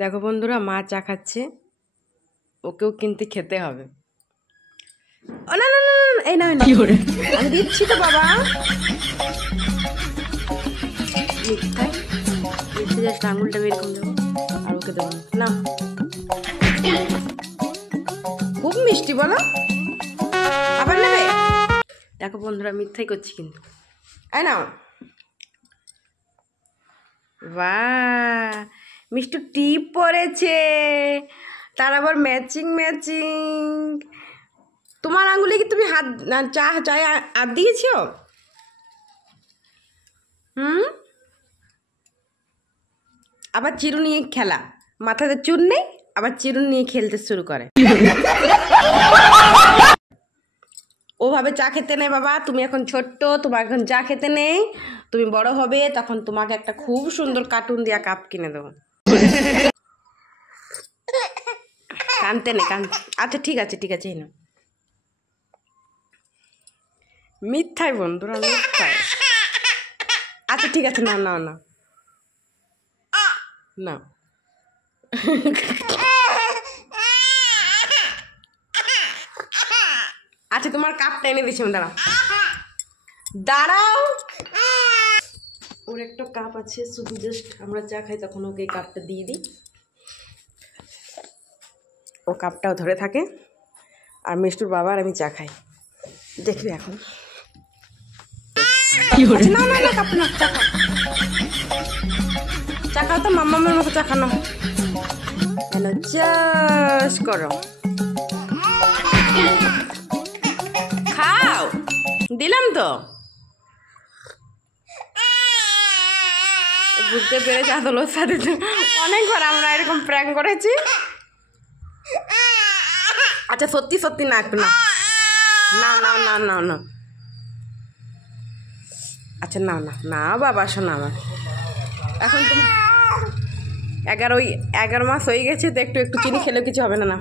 দেখো বন্ধুরা, মা চা খাচ্ছে, ওকেও কিন্তু খেতে হবে। ও না না না, এই না আমি দিচ্ছি তো বাবা। মিথ্যে জাস্ট আঙুলটা বের করে দেবো আর ওকে দেবো না। খুব মিষ্টি বলো, আবার নেবে। দেখো বন্ধুরা, মিথ্যাই করছি কিন্তু। এই নাও। বাহ, মিষ্টি টিপ পরেছে, তার আবার ম্যাচিং ম্যাচিং। তোমার আঙুলে কি তুমি হাত চায়ে হাত দিয়েছ? আবার চিরুনি নিয়ে খেলা, মাথাতে চুন নেই, আবার চিরুনি নিয়ে খেলতে শুরু করে। ওভাবে চা খেতে নেই বাবা, তুমি এখন ছোট্ট, তোমার এখন চা খেতে নেই। তুমি বড় হবে তখন তোমাকে একটা খুব সুন্দর কার্টুন দেওয়া কাপ কিনে দেবো। কানতে নেই, কানতে। আচ্ছা ঠিক আছে ঠিক আছে, না মিথ্যাই বন্ধুরা, মিথ্যাই। আচ্ছা ঠিক আছে, না না না না। আচ্ছা তোমার কাপটা এনে দিচ্ছি, দাঁড়াও দাঁড়াও। ওর একটা কাপ আছে, শুধু জাস্ট আমরা চা খাই তখন ওকে এই কাপটা দিয়ে দিই, ও কাপটাও ধরে থাকে। আর মিষ্টুর বাবা আর আমি চা খাই, দেখবি এখন। না না না, কাপ না, চা খাও, চা খাও তো, মাম্মামের মতো চা খানো। হ্যালো, চাষ করো, খাও, দিলাম তো। বুঝতে পেরেছে আসলে ওর সাথে অনেকবার আমরা এরকম প্র্যাঙ্ক করেছি। আচ্ছা সত্যি সত্যি না, একটু না না না না না না। আচ্ছা না না না বাবা, শোনা আমার এখন তুমি 11 মাস হয়ে গেছে তো, একটু একটু চিনি খেলেও কিছু হবে না না।